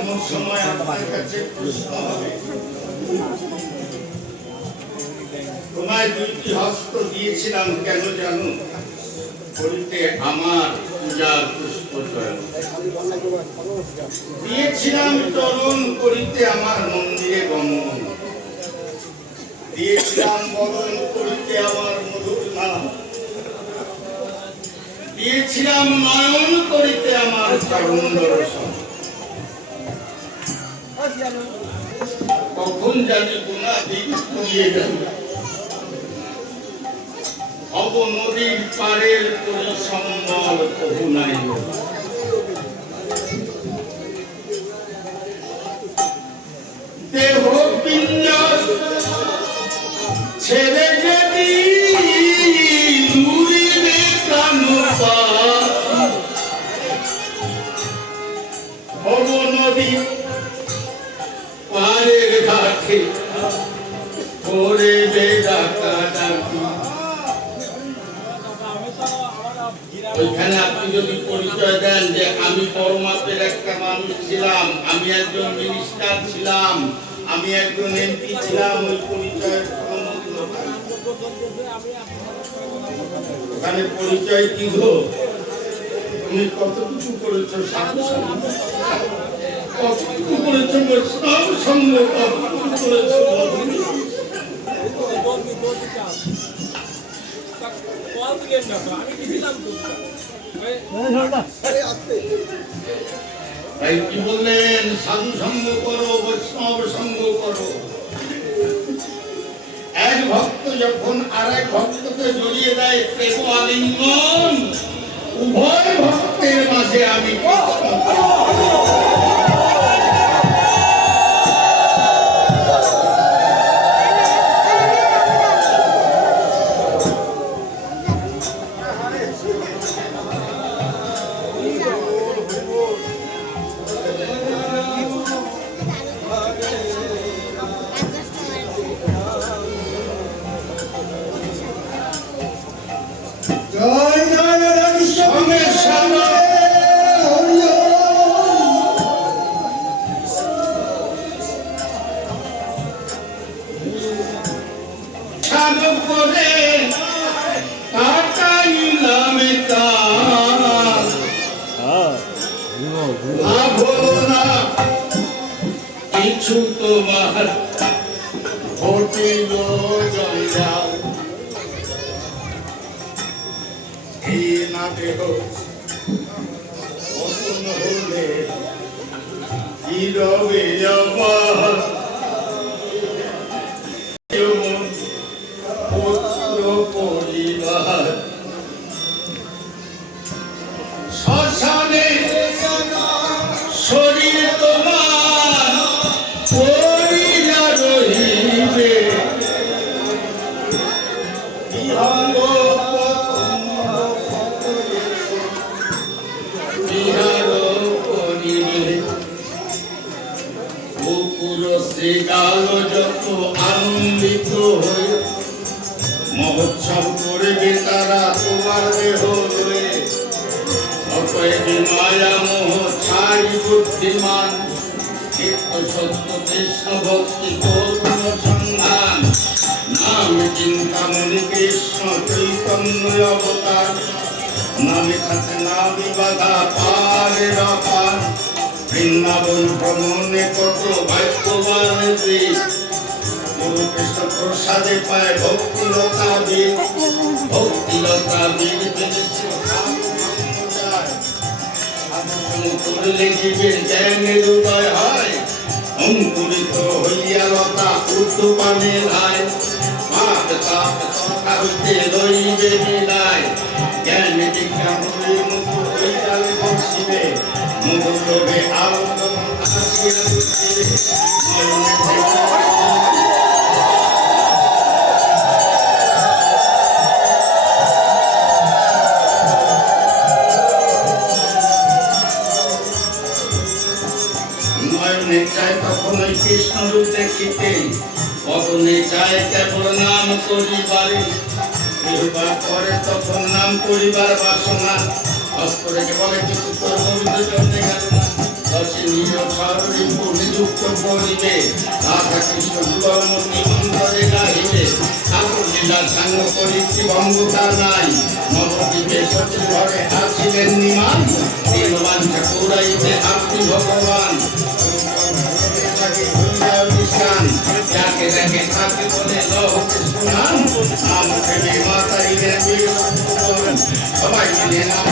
এমন সময় আপনার কাছে প্রশ্ন হবে, তোমায় দুইটি হস্ত দিয়েছিলাম কেন জানো? করিতে আমার পূজার পুষ্পচয়ন, দিয়েছিলাম চরণ করিতে আমার মন্দিরে বন্ধন, দিয়েছিলাম বদন করিতে আমার মধুর নাম, দিয়েছিলাম নয়ন করিতে আমার চরণ দর্শন। কখন জানি গুণা দিন করিয়ে গেল, অব নদীর পারের পরিসম্বল কবু নাই। দেহ পিণ্ড ছেড়ে যদি মুড়িবে প্রাণপাত, অব নদী পারের ঘাটে করিবে ডাকাডাকি। ওইখানে আপনি যদি পরিচয় দেন যে আমি পরমাত্মের একটা মানুষ ছিলাম, আমি একজন মিনিস্টার ছিলাম, আমি একজন এমপি ছিলাম, ওই পরিচয়ের কোনো মূল্য নাই। ওখানে পরিচয় কি গো? তুমি কত কিছু করেছো, সাধু সঙ্গ কত কিছু করেছো, বৈষ্ণব সঙ্গ কত কিছু করেছো। তাই কি বললেন? সাধু সঙ্গ করো, বৈষ্ণব সঙ্গ করো। এক ভক্ত যখন আর এক ভক্তকে জড়িয়ে দেয় প্রেম আলিঙ্গন, উভয় ভক্তের মাঝে আমি কিছু তোমার ঘটিল জঞ্জাল, এই না দেহ পতন হলে কি রবে আমার পুত্র পরিবার। শ্মশানে শরীর তোমার পরিয়া রহিবে, বিহঙ্গ বিহার করিবে। গোপুর শ্রীগাল যত আনন্দিত হয়ে মহোৎসব করবে তারা তোমার দেহ লয়ে। অতএব মায়া মোহ ছাড়ি বুদ্ধিমান, সত্য কৃষ্ণ ভক্তি করুণ সন্ধান। নাম চিন্তামণি কৃষ্ণ চৈতন্য অবতার, নামে সাথে না বিবাধা পারের পার। বৃন্দাবন ভ্রমণে কত ভাগ্যবান দেশ, গুরু কৃষ্ণ প্রসাদে পায় ভক্তিলতা বীর। ভক্তিলতা বীর করলে জীবের জ্ঞানের উদয় হয়, অঙ্কুরিত হইয়া লতা উদ্যপানে লাই। পাপ তাপ তথা হইতে রইবে বিদায়, জ্ঞান বিজ্ঞান মুকুর হইয়ালে বসিবে। মুকুর লোভে আনন্দ আসিয়া চায় তখনই কৃষ্ণ রূপ দেখিতে, বদনে চায় কেবল নাম করিবারে। বিবাহ করে তখন নাম করিবার বাসনা হস্ত রেখে বলে কিছু তোর পবিত্র জন্মে গেল না দশে নিয়োগ সর্বরিম্পু নিযুক্ত করিবে রাধা কৃষ্ণ যুগলমতি অন্তরে গাহিবে ঠাকুর লীলা সাঙ্গ করিছি ভঙ্গতা নাই নবদ্বীপে সচির ঘরে আসিলেন নিমান দিনবান ঠাকুরাইতে আপনি ভগবান যাকে দেখে থাকে বলে লোকে শুনান নাম ফেলে মাতাইলেন সবাই মিলে নাম